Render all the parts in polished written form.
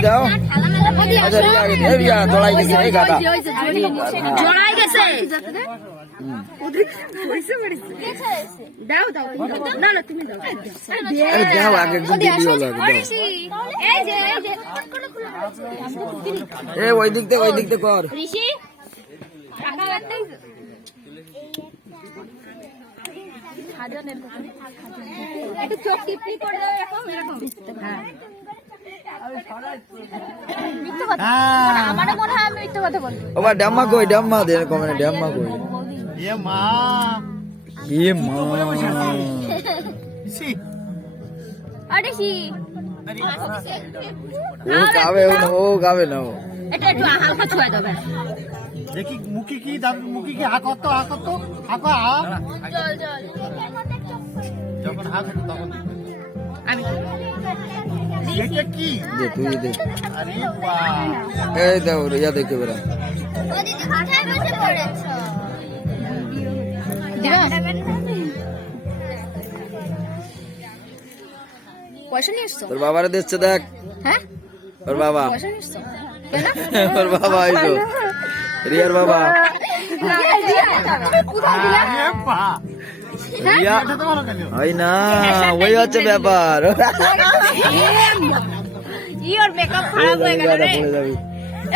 তুমি যাও। আচ্ছা রিয়া জড়াই গেছে এই গাদা জড়াই গেছে আরে যাও আগে একজন দিদি হলো আগে যাও। ওই দিক দিয়ে কর। ঋষি একটু চোখ টিপি করে দাও এরকম এরকম মিথ্যা কথা আমারও মনে হয় আমি মিথ্যা কথা বলি ওবা ডাম্মা কই ডাম্মা দে কমেন্টে ডাম্মা কই এ মা আরে সি ও গাবে না এটা একটু হালকা ছুঁয়ে দেবে দেখি মুখি কি হা করতো হাকো জল জল যখন হাত তখন আমি এটা কি দে তুই দে আরে বাহ এই দাও রিয়া দেখে বেরা ও দিদি কোথায় বসে পড়েছো পয়সা নিয়ে এসছো তোর বাবারে দিচ্ছে দেখ হ্যাঁ তোর বাবা পয়সা নিয়ে এসছো তোর বাবা আইছো রিয়ার বাবা আরে বাহ রিয়া এটা তো ভালো কেন হয় না ওই হচ্ছে ব্যাপার ইওর মেকআপ খারাপ হয়ে গেল রে পড়ে যাবি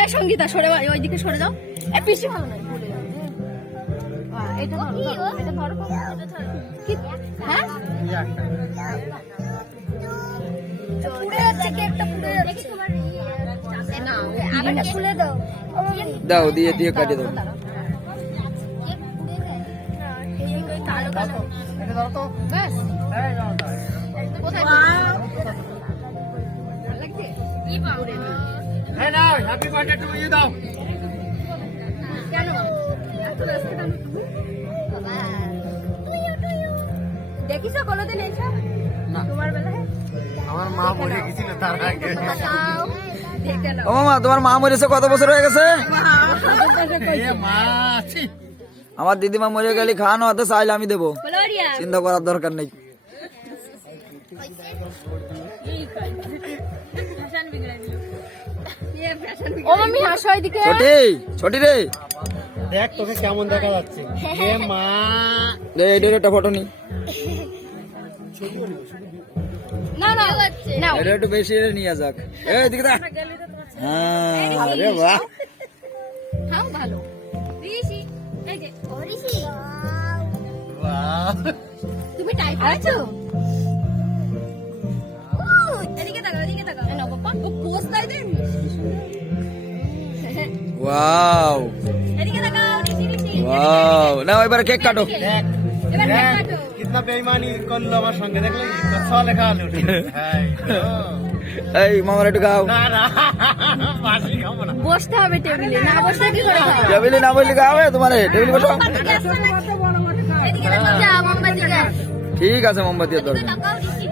এই সঙ্গীতা সরে ওইদিকে সরে যাও এ পিছি ভালো না ভুলে যাও এটা ধরো এটা ধরো কি হ্যাঁ পুড়ে যাচ্ছে কেকটা পুড়ে যাচ্ছে না আমাকে খুলে দাও দাও দিয়ে কাটে দাও এটা দাও তো বাস এই দাও কোথায় লাগছে ই বাউরে এই নাও হ্যাপি বার্থডে টু ইউ দাও কেন এত ব্যস্ত কেন দেখিছো কোনোদিন এইসব না। তোমার বেলায় আমার মা বলে গেছিল তার আগে তাও দেখে নাও ও মামা তোমার মা মরেছে কত বছর হয়ে গেছে এ মা ছি আমার দিদিমা মরে গেলে খাওয়ানো হাতে চাইলে আমি দেবো বলোরিয়া চিন্তা করার দরকার নেই ও মামি হাসো এদিকে ছোটি রে দেখ তোকে কেমন দেখা যাচ্ছে এ মা এটার একটা ফটো নি না না নাও এটা একটু বেশি নিয়ে যাক এই দিকে দা হ্যাঁ আরে বাহ খাও ভালো ঋষি এই যে ও ঋষি বাহ তুমি টাইপ করেছো এদিকে তাকাও না বাবা ও পোস্ট দাই দেন ওয়াও এদিকে তাকাও ঋষি ওয়াও না এবারে কেক কাটো দেখ এবার দেখ কেক কাটো কিতনা বেঈমানি করলো আমার সঙ্গে দেখলি তো ছ লেখা আলো এই মামার একটু খাও না না বাসি খাবো না বসতে হবে টেবিলে না বসলে কি করে খাবে টেবিলে না বললে খাওয়াবে তোমার টেবিল বসো এদিকে তাকাও যা মোমবাতি গাছ ঠিক আছে মোমবাতির দরকার তাকাও ঋষি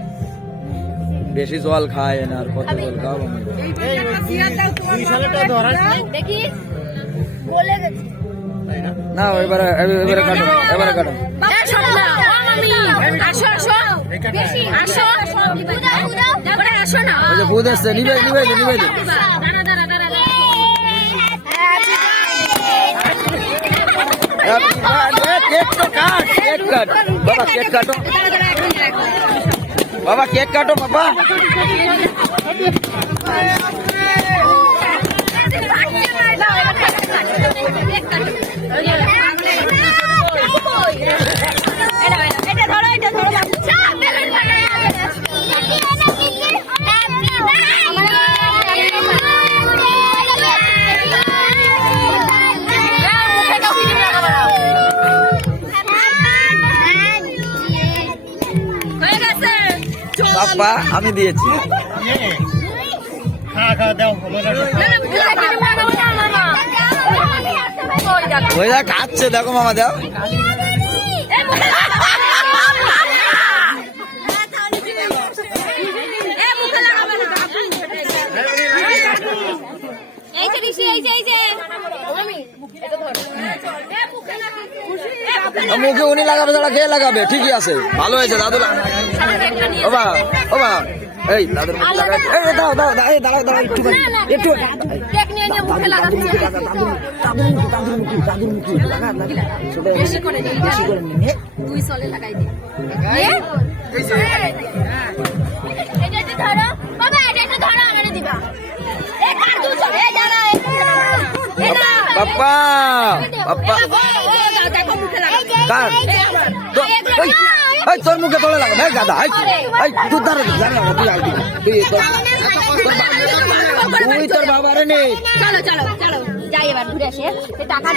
বেশি জল খায় না আর কত জল খাও আমি এই 2 সালেটা ধরা দেখি বলে গেছি না এবারে কাটো আসো না মামি আসো বেশি আসো তারপরে আসো না ওই যে ভূত এসছে নিবে দে হ্যাপি বার্থডে কেক কাট বাবা কেক কাটো বাবা কেক কাটো বাবা বাবা আমি দিয়েছি খা দাও ওই যা খাচ্ছে দেখো মামা দাও মুখে উনি লাগাবে ছাড়া খেয়ে লাগাবে ঠিকই আছে ভালো হয়েছে দাদু বাবা এই দাদুর মুখে লাগাই এই দাও দাও দাও এই দাঁড়াও দাঁড়াও একটু একটু কেক নিয়ে নিয়ে মুখে লাগাচ্ছে দাদুর মুখে লাগা লাগা বেশি করে দে বেশি করে নিয়ে 2 সলে লাগাই দে এটা একটু ধরো বাবা এটা একটু ধরো আমারে দিবা এই কার 2 সলে এই দাঁড়া এই না পাপা পাপা দেখো মুখে লাগা কার এই এই তোর মুখে তোলে লাগা ভাই গাদা এই এই তুই দাঁড়া দাঁড়া তুই আলবি তুই তোর বাবারে নে চলো চলো চলো যাই এবার ঘুরে আসি টাকা